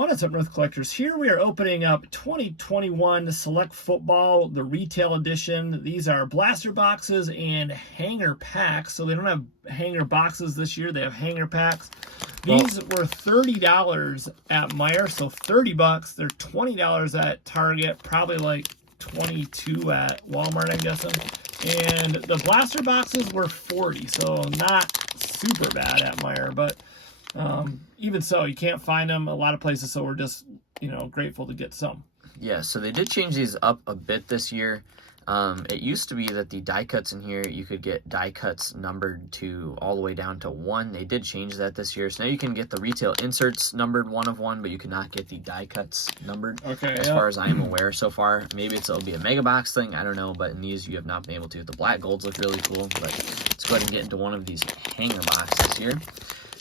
What is up, North Collectors? Here we are opening up 2021 Select Football, the retail edition. These are blaster boxes and hanger packs. So they don't have hanger boxes this year. They have hanger packs. These were $30 at Meijer, so 30 bucks. They're $20 at Target, probably like 22 at Walmart, I'm guessing. And the blaster boxes were 40, so not super bad at Meijer, but even so, you can't find them a lot of places, so we're just, grateful to get some. Yeah, so they did change these up a bit this year. It used to be that the die cuts in here, you could get die cuts numbered to all the way down to 1. They did change that this year. So now you can get the retail inserts numbered 1 of 1, but you cannot get the die cuts numbered. Okay. As far as I am aware so far. Maybe it'll be a mega box thing. I don't know. But in these, you have not been able to. The black golds look really cool. But let's go ahead and get into one of these hanger boxes here.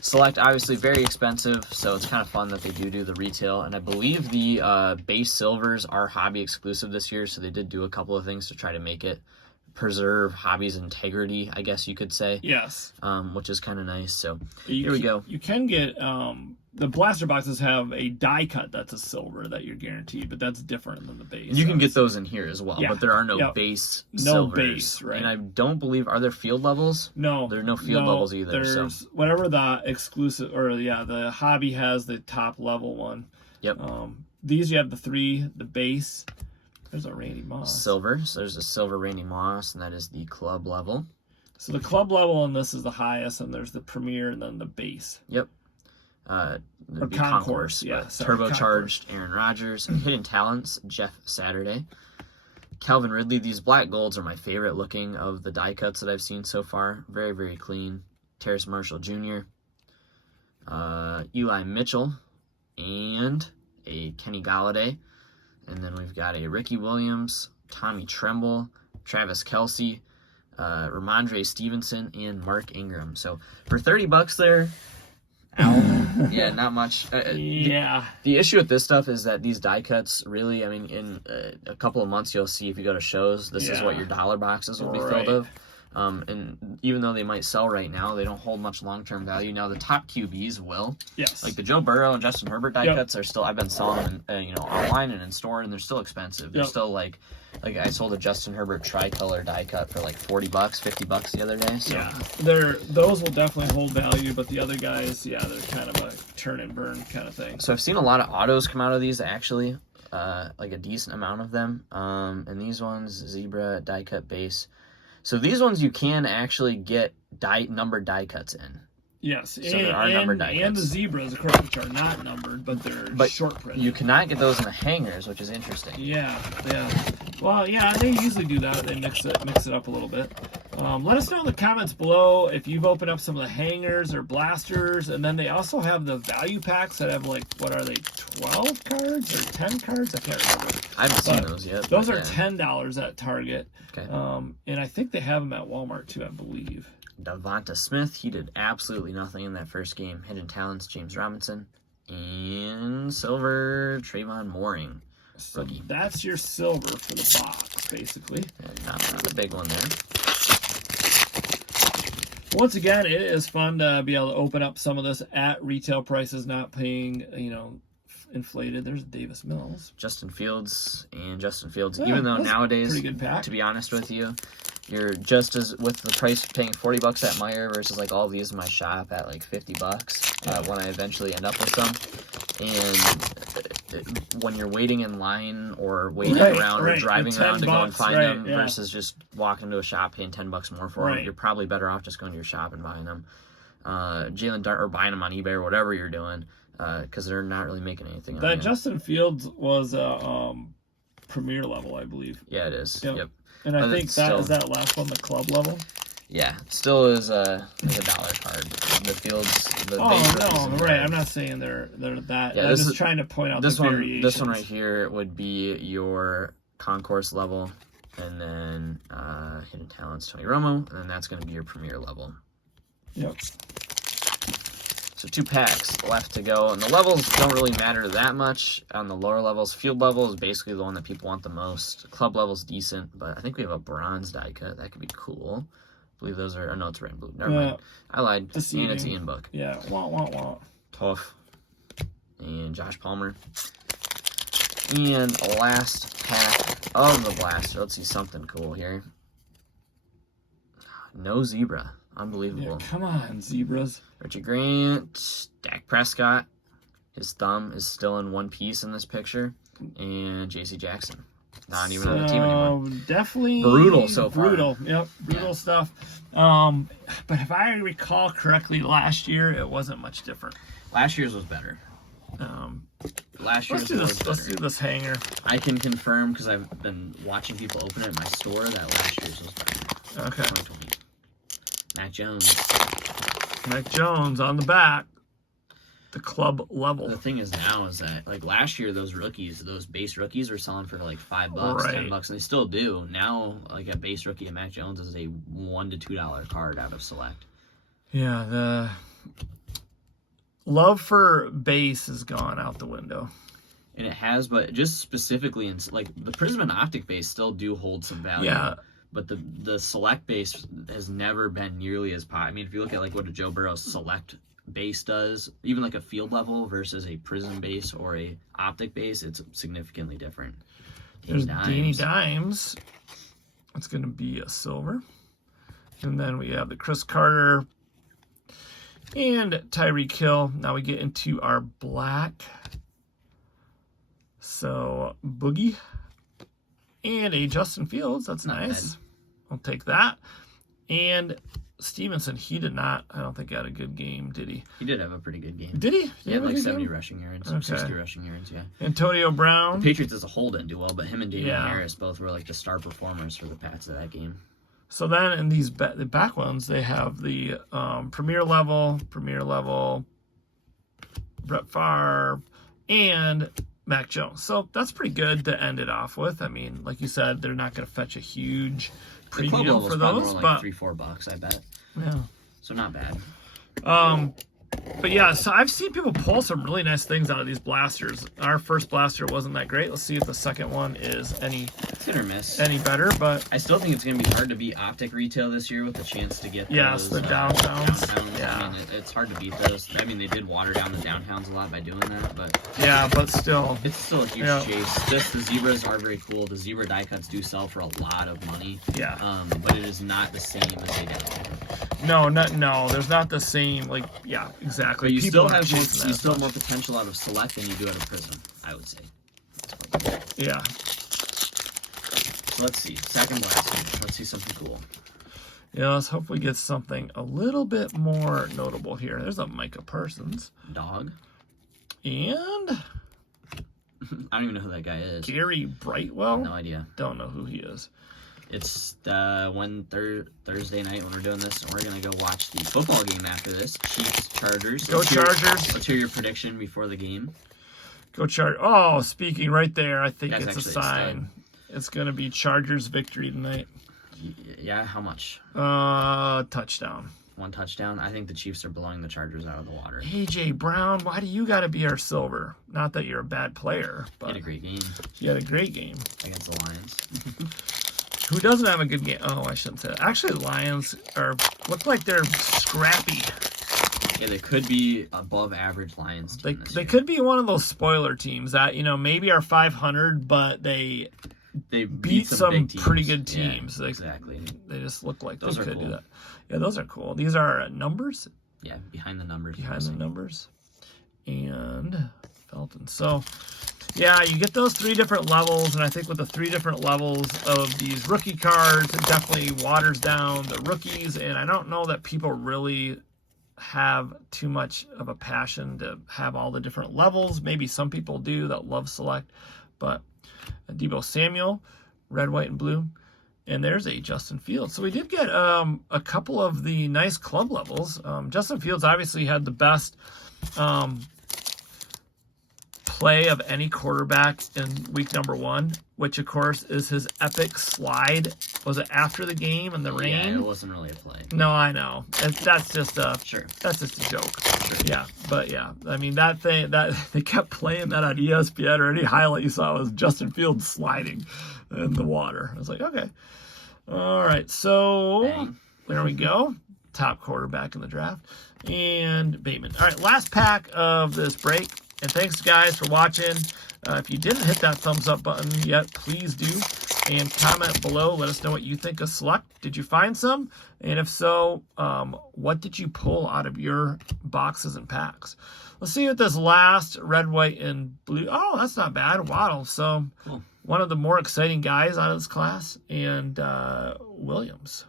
Select, obviously very expensive, so it's kind of fun that they do the retail. And I believe the base silvers are hobby exclusive this year, so they did do a couple of things to try to make it preserve hobby's integrity, I guess you could say. Yes. Which is kind of nice. So here we go. You can get the blaster boxes have a die cut that's a silver that you're guaranteed, but that's different than the base. You can get those in here as well, yeah. but there are no base silvers. No base, right? And I don't believe, are there field levels? No, there are no field levels either. There's so whatever the exclusive, or the hobby has the top level one. Yep. These you have the 3, the base. There's a Randy Moss. Silver. So there's a silver Randy Moss, and that is the club level. So the club level on this is the highest, and there's the premier, and then the base. Yep. Or Concourse, yeah. Turbocharged Aaron Rodgers. Hidden Talents, Jeff Saturday. Calvin Ridley. These black golds are my favorite looking of the die cuts that I've seen so far. Very, very clean. Terrace Marshall Jr. Eli Mitchell. And a Kenny Galladay. And then we've got a Ricky Williams, Tommy Tremble, Travis Kelce, Ramondre Stevenson, and Mark Ingram. So for 30 bucks there, yeah, not much. Yeah. The issue with this stuff is that these die cuts really, I mean, in a couple of months, you'll see if you go to shows, this is what your dollar boxes will be filled of. And even though they might sell right now, they don't hold much long-term value. Now, the top QBs will. Yes. Like the Joe Burrow and Justin Herbert die cuts are still, I've been selling them, online and in store, and they're still expensive. They're still like I sold a Justin Herbert tricolor die cut for like 40 bucks, 50 bucks the other day. So. Yeah, those will definitely hold value, but the other guys, they're kind of a turn and burn kind of thing. So I've seen a lot of autos come out of these actually, like a decent amount of them. And these ones, Zebra die cut base. So these ones you can actually get numbered die cuts in. Yes, so there are numbered die cuts. And the Zebras, of course, which are not numbered, but they're short print. You cannot get those in the hangers, which is interesting. Yeah. Well, yeah, they usually do that. They mix it up a little bit. Let us know in the comments below if you've opened up some of the hangers or blasters, and then they also have the value packs that have 12 cards or 10 cards? I can't remember. I haven't seen those yet. Those are $10 at Target. Okay. And I think they have them at Walmart too, I believe. Devonta Smith, he did absolutely nothing in that first game. Hidden Talents, James Robinson. And silver, Trayvon Mooring. So that's your silver for the box, basically. Yeah, not a big one there. Once again, it is fun to be able to open up some of this at retail prices, not paying, inflated. There's Davis Mills. Justin Fields. Even though nowadays, pretty good pack. To be honest with you, you're just as, with the price paying 40 bucks at Meijer versus all of these in my shop at 50 bucks when I eventually end up with some. And when you're waiting in line or waiting around or driving around to go and find them versus just walking to a shop paying 10 bucks more for them, you're probably better off just going to your shop and buying them. Jalen Dart, or buying them on eBay or whatever you're doing, because they're not really making anything on that. Justin Fields was a premier level, I believe. Yeah, it is. Yep. And I think is that last one, the club level. Yeah, still is a dollar card. The Fields. I'm not saying they're that. Yeah, I'm just trying to point out this the one. variations. This one right here would be your concourse level, and then Hidden Talents, Tony Romo, and then that's going to be your premier level. Yep. So 2 packs left to go, and the levels don't really matter that much on the lower levels. Field level is basically the one that people want the most. Club level is decent, but I think we have a bronze die cut. That could be cool. I believe those are, no, it's red and blue. Never mind. I lied. Deceiving. And it's Ian Book. Yeah, wah. Tough. and Josh Palmer. And last pack of the blaster. Let's see something cool here. No zebra. Unbelievable. Yeah, come on, zebras. Richie Grant, Dak Prescott. His thumb is still in one piece in this picture. And J.C. Jackson. Not even on the team anymore. Definitely brutal so far. Brutal, yep, brutal stuff. But if I recall correctly, last year it wasn't much different. Last year's was better. Last year's was better. Let's do this hanger. I can confirm because I've been watching people open it in my store that last year's was better. Okay. 2020. Mac Jones. Mac Jones on the back. The club level. The thing is now is that like last year those rookies, those base rookies were selling for like $5, right. $10, and they still do. Now like a base rookie of Mac Jones is a $1 to $2 card out of Select. Yeah, the love for base has gone out the window. And it has, but just specifically in like the Prism and Optic base still do hold some value. Yeah. But the Select base has never been nearly as popular. I mean, if you look at like what a Joe Burrow Select base does, even like a field level versus a Prism base or a Optic base, it's significantly different. There's Danny Dimes. It's going to be a silver. And then we have the Chris Carter and Tyreek Hill. Now we get into our black. So Boogie and a Justin Fields. That's nice. I'll take that. And Stevenson, he did not, I don't think, had a good game, did he? He did have a pretty good game. Did he? He had like 70 rushing yards, okay. 60 rushing yards, yeah. Antonio Brown. The Patriots as a whole didn't do well, but him and Damian Yeah. Harris both were like the star performers for the Pats of that game. So then in these the back ones, they have the Premier level, Brett Favre, and Mac Jones. So that's pretty good to end it off with. I mean, like you said, they're not going to fetch a huge premium for those, more but like $3-4, I bet. Yeah. So not bad. But yeah, so I've seen people pull some really nice things out of these blasters. Our first blaster wasn't that great. Let's see if the second one is It's hit or miss. any better. But I still think it's going to be hard to beat Optic retail this year with the chance to get yes, those, the downtowns. Yeah. I mean, it's hard to beat those. I mean, they did water down the downtowns a lot by doing that, but yeah, but still, it's still a huge chase. Just the zebras are very cool. The zebra die cuts do sell for a lot of money. Yeah. But it is not the same as a downtown. No, there's not the same. Like, yeah, exactly. But you People still have aren't chasing that still as more much. potential out of Select than you do out of Prism, I would say. Yeah. So let's see. Second blast. Let's see something cool. Yeah, let's hope we get something a little bit more notable here. There's a Micah Parsons. Dog. And I don't even know who that guy is. Gary Brightwell. No idea. Don't know who he is. It's Thursday night when we're doing this, and we're going to go watch the football game after this. Chiefs, Chargers. Go Chargers. Let's hear your prediction before the game. Go Chargers. Oh, speaking right there, I think That's it's a actually sign. It's going to be Chargers victory tonight. Yeah, how much? Touchdown. 1 touchdown. I think the Chiefs are blowing the Chargers out of the water. AJ Brown, why do you got to be our silver? Not that you're a bad player, He but had a great game you had a great game against the Lions. Who doesn't have a good game? Oh, I shouldn't say that. Actually, the Lions look like they're scrappy. Yeah, they could be above average Lions. They could be one of those spoiler teams that, maybe are 500, but they beat some pretty good teams. Yeah, exactly. They just look like Those they are could cool. do that. Yeah, those are cool. These are numbers. Yeah, behind the numbers. Behind the numbers. And Felton. So, yeah, you get those 3 different levels, and I think with the 3 different levels of these rookie cards, it definitely waters down the rookies, and I don't know that people really have too much of a passion to have all the different levels. Maybe some people do that love Select, but Deebo Samuel, red, white, and blue. And there's a Justin Fields. So we did get a couple of the nice club levels. Justin Fields obviously had the best play of any quarterback in week number 1, which of course is his epic slide. Was it after the game in the rain? Yeah, it wasn't really a play. No, I know. That's just a That's just a joke. Sure. Yeah, but yeah, I mean that they kept playing that on ESPN, or any highlight you saw was Justin Fields sliding in the water. I was like, okay, all right. So Bang. There we go. Top quarterback in the draft, and Bateman. All right, last pack of this break. And thanks, guys, for watching. If you didn't hit that thumbs up button yet, please do. And comment below. Let us know what you think of Select. Did you find some? And if so, what did you pull out of your boxes and packs? Let's see what this last red, white, and blue. Oh, that's not bad. Waddle. So Cool. One of the more exciting guys out of this class. And Williams.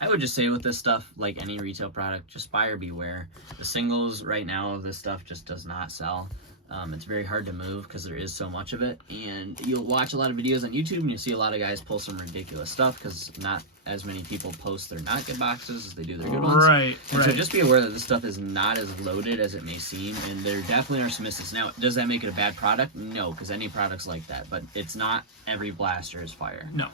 I would just say with this stuff, like any retail product, just buyer beware. The singles right now of this stuff just does not sell. It's very hard to move because there is so much of it. And you'll watch a lot of videos on YouTube and you'll see a lot of guys pull some ridiculous stuff because not as many people post their not good boxes as they do their good ones. Right. So just be aware that this stuff is not as loaded as it may seem. And there definitely are some misses. Now, does that make it a bad product? No, because any product's like that. But it's not every blaster is fire. No.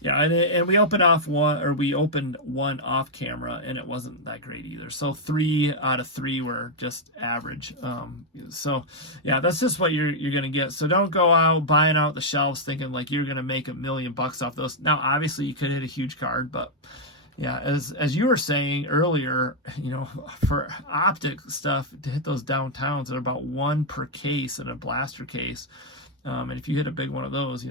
Yeah, and we opened one off camera, and it wasn't that great either. So 3 out of 3 were just average. So yeah, that's just what you're gonna get. So don't go out buying out the shelves thinking like you're gonna make $1 million off those. Now, obviously, you could hit a huge card, but yeah, as you were saying earlier, for optic stuff to hit those downtowns at about 1 per case in a blaster case. And if you hit a big one of those,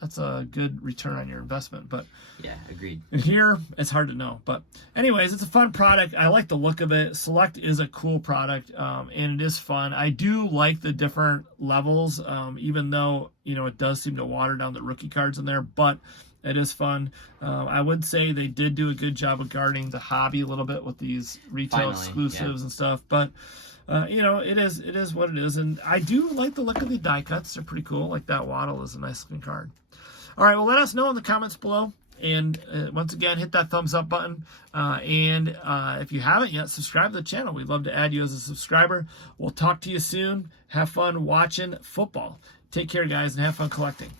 that's a good return on your investment. But yeah, agreed. And here, it's hard to know. But anyways, it's a fun product. I like the look of it. Select is a cool product, and it is fun. I do like the different levels, even though, it does seem to water down the rookie cards in there. But it is fun. I would say they did do a good job of guarding the hobby a little bit with these retail exclusives and stuff. But it is what it is, and I do like the look of the die cuts. They're pretty cool. Like that Waddle is a nice looking card. All right, well, let us know in the comments below, and once again, hit that thumbs up button, and if you haven't yet, subscribe to the channel. We'd love to add you as a subscriber. We'll talk to you soon. Have fun watching football. Take care, guys, and have fun collecting.